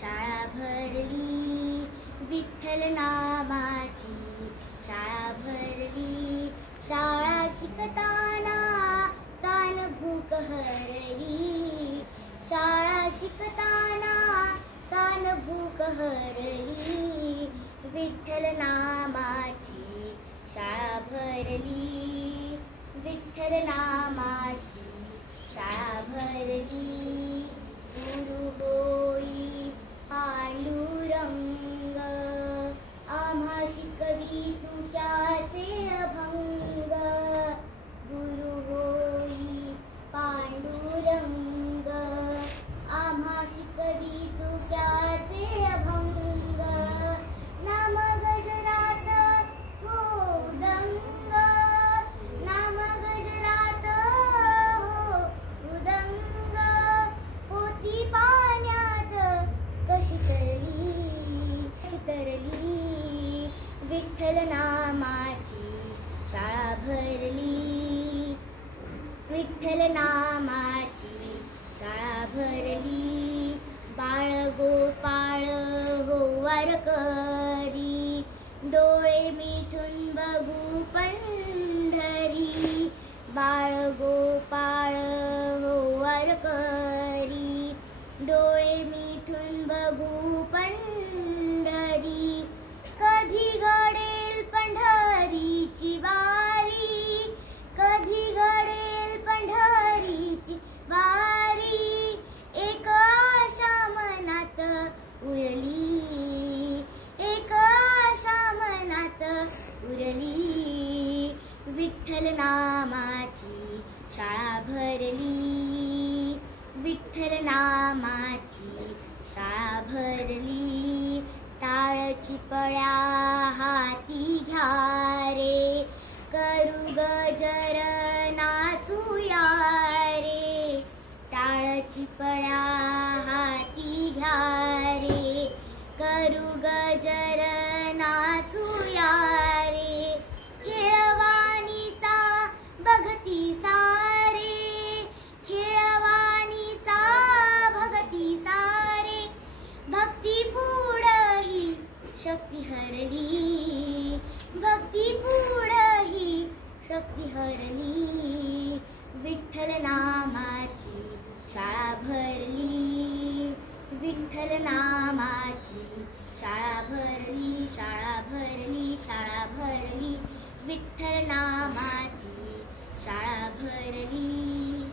शाळा भरली विठ्ठल नामाची शाळा भरली शाळा शिकताना तान भूक हरली शाळा शिकताना तान भूक हरली विठ्ठल नामाची शाळा भरली विठ्ठल नामाची शाळा भरली गुरु होई पांडुरंग आम्हा शिकवी तू त्याचे अभंग गुरु होई पांडुरंग आम्हा शिकवी तू त्याचे अभंग नाम गजरात हो उदंग नाम गजरात हो उदंग पोथी पाण्यात कशी तरली विठ्ठल नामाची शाळा भरली विठ्ठल नामाची शाळा भरली बाळ गोपाळ हो वारकरी डोळे मिठून बघू पंढरी बाळ गोपाळ हो वारकरी डोळे मिठून बघू पंढरी कधी घडेल पंढरीची वारी कधी घडेल पंढरीची वारी एक आशा मनात उरली एक आशा मनात उरली विठ्ठल नामाची शाळा भरली विठ्ठल नामाची शाळा भरली टाळ चिपळ्या हाती घ्या रे करू गजर नाचूया रे टाळ चिपळ्या हाती घ्या रे करू गजर नाचूया रे खेळवानीचा बघती सारे खेळवानीचा भगती सारे भक्ती पुढही शक्ती हरली भक्ती पुढही शक्ती हरली विठ्ठल नामाची शाळा भरली विठ्ठल नामाची शाळा भरली शाळा भरली शाळा भरली विठ्ठल नामाची शाळा भरली